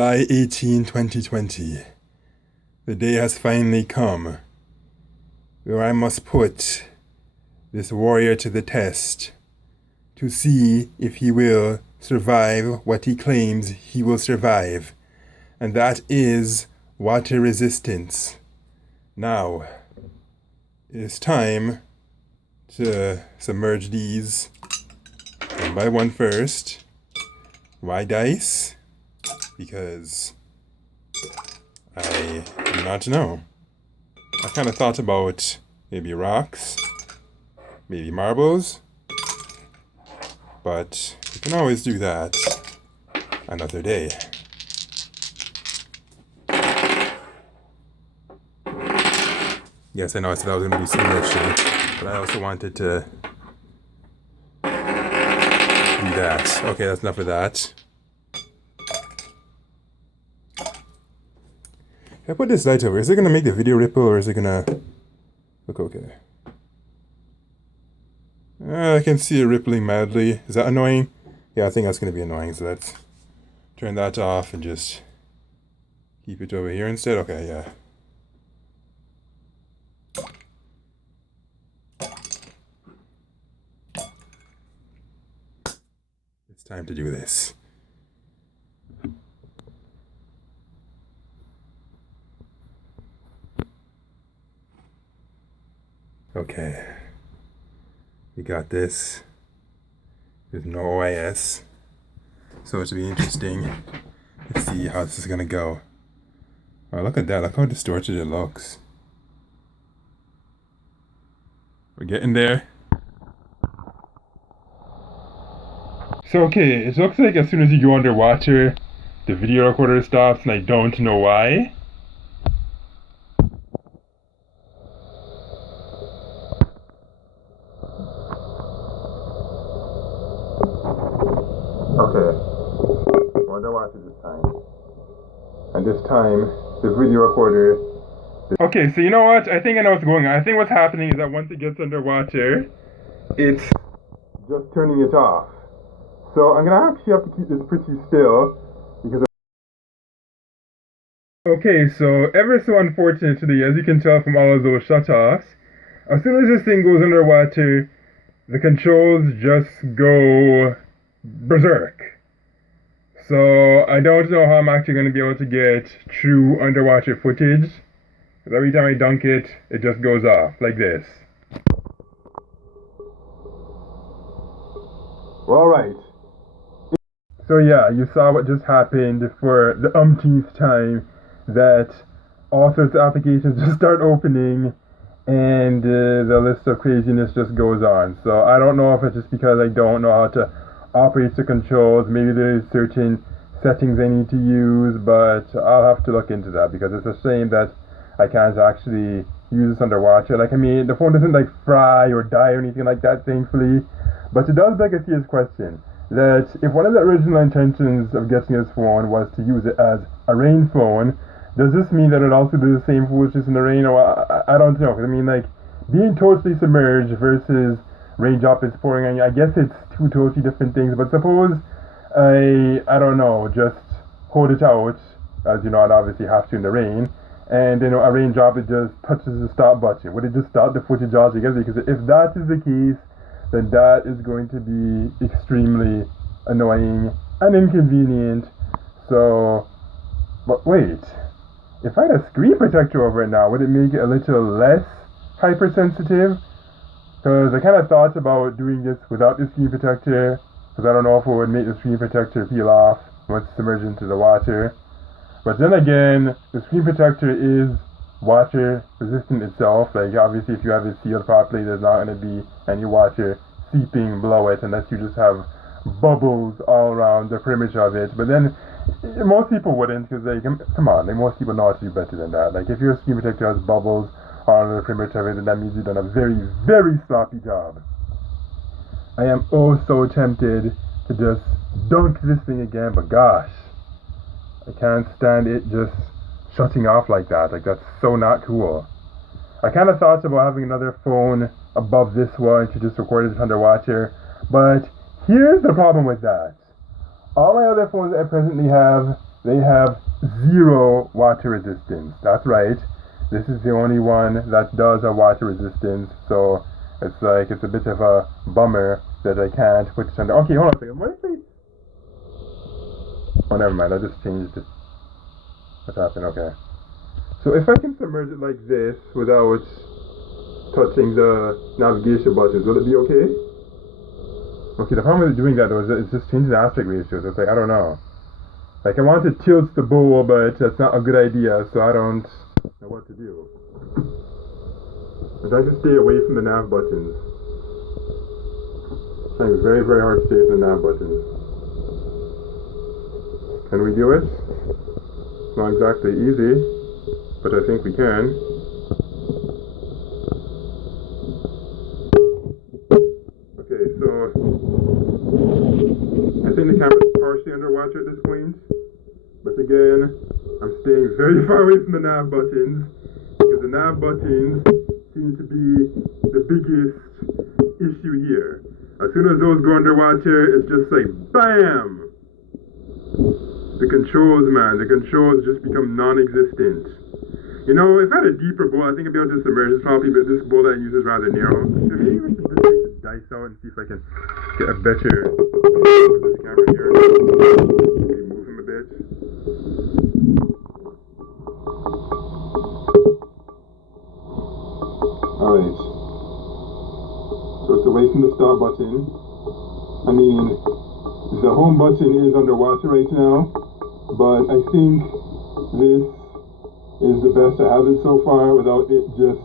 July 18, 2020. The day has finally come where I must put this warrior to the test to see if he will survive what he claims he will survive, and that is water resistance. Now, it is time to submerge these one by one first. Why dice? Because I do not know. I kind of thought about maybe rocks, maybe marbles, but you can always do that another day. Yes, I know I said I was going to do submersion, but I also wanted to do that. Okay, that's enough of that. If I put this light over, is it going to make the video ripple or is it going to look okay? I can see it rippling mildly. Is that annoying? Yeah, I think that's going to be annoying. So let's turn that off and just keep it over here instead. Okay, yeah. It's time to do this. Okay, we got this. There's no OIS, so it'll be interesting to see how this is gonna go. Oh, look at that! Look how distorted it looks. We're getting there. So okay, it looks like as soon as you go underwater, the video recorder stops, and I don't know why. Okay, underwater this time. And this time, the video recorder... Okay, so you know what? I think I know what's going on. I think what's happening is that once it gets underwater, it's just turning it off. So I'm gonna actually have to keep this pretty still, because... Okay, so ever so unfortunately, as you can tell from all of those shutoffs, as soon as this thing goes underwater, the controls just go berserk. So I don't know how I'm actually going to be able to get true underwater footage, because every time I dunk it, it just goes off like this. Well, alright. So yeah, you saw what just happened for the umpteenth time, that all sorts of applications just start opening and the list of craziness just goes on. So I don't know if it's just because I don't know how to operate the controls. Maybe there's certain settings I need to use, but I'll have to look into that, because it's a shame that I can't actually use this underwater. Like, I mean, the phone doesn't like fry or die or anything like that, thankfully, but it does beg a serious question, that if one of the original intentions of getting this phone was to use it as a rain phone, does this mean that it also do the same foolishness in the rain? Or I don't know, because I mean, like, being totally submerged versus raindrop is pouring on you, I guess it's two totally different things. But suppose I don't know, just hold it out, as you know, I'd obviously have to in the rain, and you know, a raindrop, it just touches the stop button. Would it just stop the footage altogether? Because if that is the case, then that is going to be extremely annoying and inconvenient. So, but wait, if I had a screen protector over it now, would it make it a little less hypersensitive? Because I kind of thought about doing this without the screen protector, because I don't know if it would make the screen protector peel off once it's submerged into the water. But then again, the screen protector is water resistant itself. Like, obviously if you have it sealed properly, there's not going to be any water seeping below it unless you just have bubbles all around the perimeter of it. But then most people wouldn't, because like, come on, like, most people know how to do better than that. Like, if your screen protector has bubbles on the perimeter of it, then that means you've done a very, very sloppy job. I am oh so tempted to just dunk this thing again, but gosh, I can't stand it just shutting off like that. Like, that's so not cool. I kind of thought about having another phone above this one to just record it underwater, but here's the problem with that. All my other phones that I presently have they have 0 water resistance. That's right. This is the only one that does a water resistance, so it's like it's a bit of a bummer that I can't put it under. Okay, hold on a second. What is it? Oh, never mind. I just changed it. What happened? Okay. So if I can submerge it like this without touching the navigation buttons, will it be okay? Okay, the problem with doing that though is it's just changing the aspect ratio. So it's like, I don't know. Like, I want to tilt the bowl, but that's not a good idea, so I don't know what to do. I'm trying to stay away from the nav buttons. It's trying very, very hard to stay from the nav buttons. Can we do it? It's not exactly easy, but I think we can. Okay, so I think the camera's partially underwater at this point, but again, I'm staying very far away from the nav buttons because the nav buttons seem to be the biggest issue here. As soon as those go underwater, it's just like BAM! The controls, man, the controls just become non-existent. You know, if I had a deeper bowl, I think I'd be able to submerge this probably, but this bowl that I use is rather narrow. So maybe we should just take the dice out and see if I can get a better with this camera here. Maybe move him a bit. Alright. So it's away from the stop button. I mean, the home button is underwater right now, but I think this is the best I have it so far without it just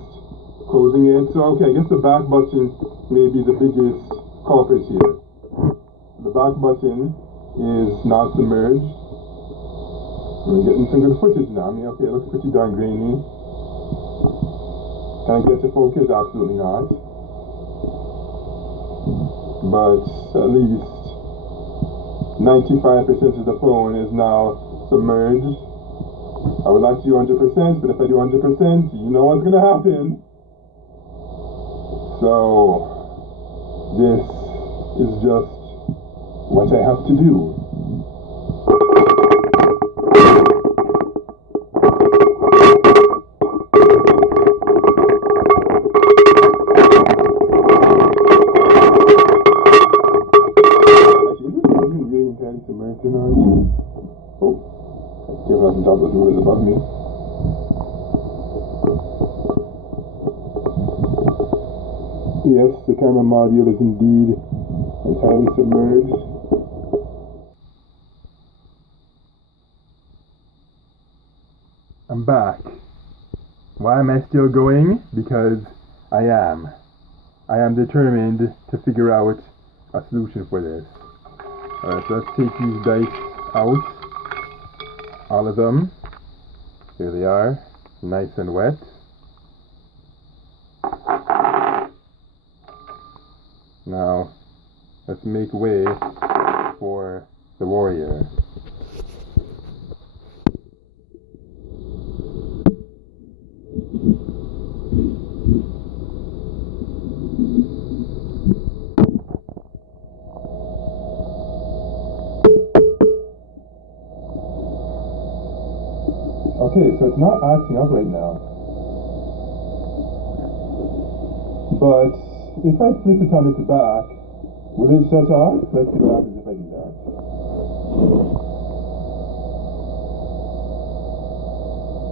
closing it. So okay, I guess the back button may be the biggest culprit here. The back button is not submerged. I'm getting some good footage now. I mean, okay, it looks pretty darn grainy. Can I get to focus? Absolutely not. But at least 95% of the phone is now submerged. I would like to do 100%, but if I do 100%, you know what's gonna happen. So this is just what I have to do. Tumblr is above me. Yes, the camera module is indeed entirely submerged. I'm back. Why am I still going? Because I am. I am determined to figure out a solution for this. Alright, so let's take these dice out. All of them. Here they are, nice and wet. Now, let's make way for the warrior. Okay, so it's not acting up right now. But if I flip it on its back, will it shut off? Let's see what happens if I do that.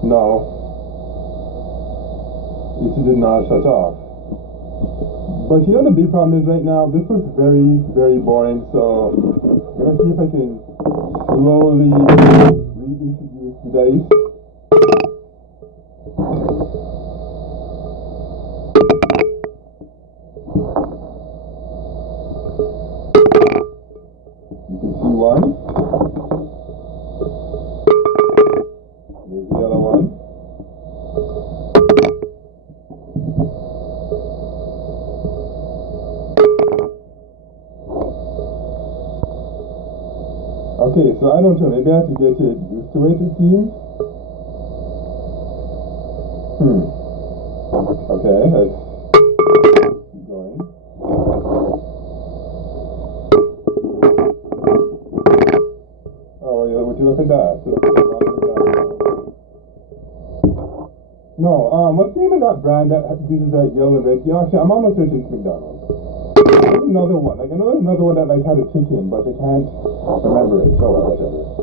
No. It did not shut off. But you know the big problem is right now, this looks very, very boring, so I'm gonna see if I can slowly reintroduce the dice. You can see one. There's the other one. Okay, so I don't know, maybe I have to get it used to it seems. Okay, let's keep going. Oh, yeah, would you look at that. So let's see, Ronald McDonald. No, what's the name of that brand that uses that yellow and red? Yeah, actually, I'm almost searching McDonald's. There's another one. Like, I know there's another one that like had a chicken, but I can't remember it. So whatever.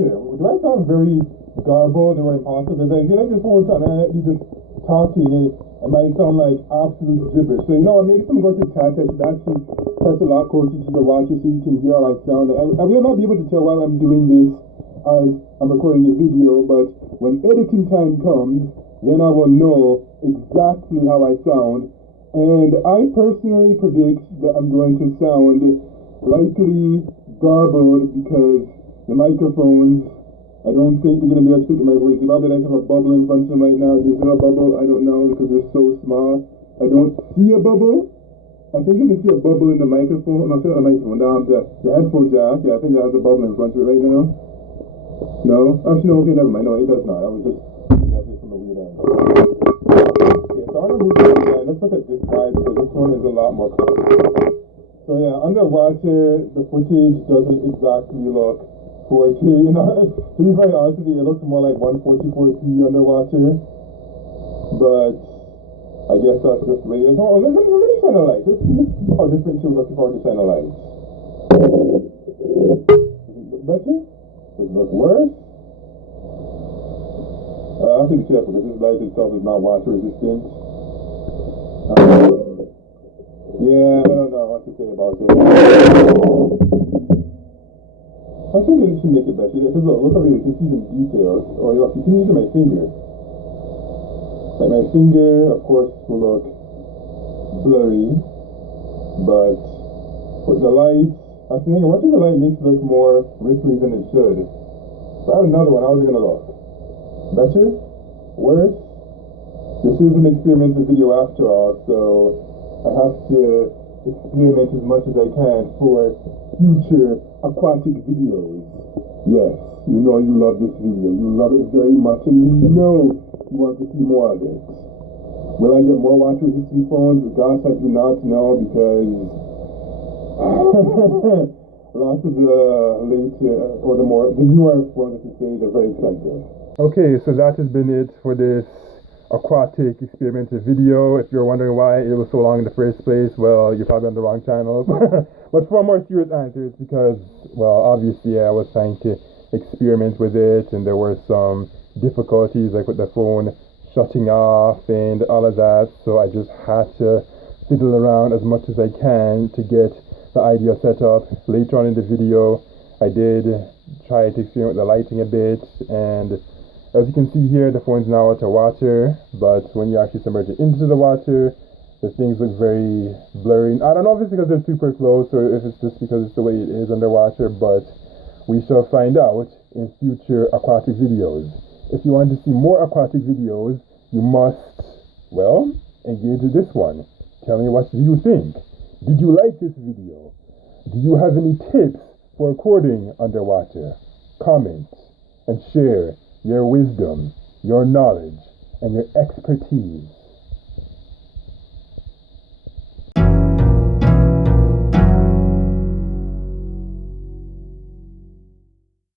Do I sound very garbled or impossible? Because I feel like this whole time I might be just talking and it might sound like absolute gibberish. So you know what, maybe if I'm going to chat, I should actually touch a lot closer to the watcher so you can hear how I sound. I will not be able to tell while I'm doing this as I'm recording the video, but when editing time comes, then I will know exactly how I sound. And I personally predict that I'm going to sound likely garbled because the microphones, I don't think they're going to be able to speak in my voice. They probably like have a bubble in front of them right now. Is there a bubble? I don't know because they're so small. I don't see a bubble. I think you can see a bubble in the microphone. No, not the microphone. The headphone jack. Yeah, I think that has a bubble in front of it right now. No? Actually, no. Okay, never mind. No, it does not. I was just looking at it from a weird angle. Okay, so I'm going to move this guy. Let's look at this guy because this one is a lot more clear. So yeah, underwater, the footage doesn't exactly look 4K, you know, to be very honest with you, it looks more like 144p underwater, but I guess that's just the way it is. Oh, let me shine a light. Let's see how different she was looking for to shine a light. Does it look better? Does it look worse? I have to be careful because this light itself is not water resistant. Yeah, I don't know what to say about it. I think it should make it better, because look over here, you can see some details. Oh, look, you can use my finger. Like my finger, of course, will look blurry, but with the light, I was thinking, what if the light makes it look more ripply than it should? If I had another one, how's it going to look? Better? Worse? This is an experimental video after all, so I have to experiment as much as I can for future aquatic videos. Yes, you know you love this video. You love it very much and you know you want to see more of it. Will I get more water resistant phones? Gosh, I do not know because lots of the later or the newer phones, to say, they're very expensive. Okay, so that has been it for this aquatic experimental video. If you're wondering why it was so long in the first place, well, you're probably on the wrong channel. But for a more serious answer, it's because, well, obviously I was trying to experiment with it and there were some difficulties like with the phone shutting off and all of that, so I just had to fiddle around as much as I can to get the idea set up. Later on in the video I did try to experiment with the lighting a bit, and as you can see here, the phone's now out of water, but when you actually submerge it into the water, the things look very blurry. I don't know if it's because they're super close or if it's just because it's the way it is underwater, but we shall find out in future aquatic videos. If you want to see more aquatic videos, you must, well, engage with this one. Tell me, what do you think? Did you like this video? Do you have any tips for recording underwater? Comment and share your wisdom, your knowledge, and your expertise.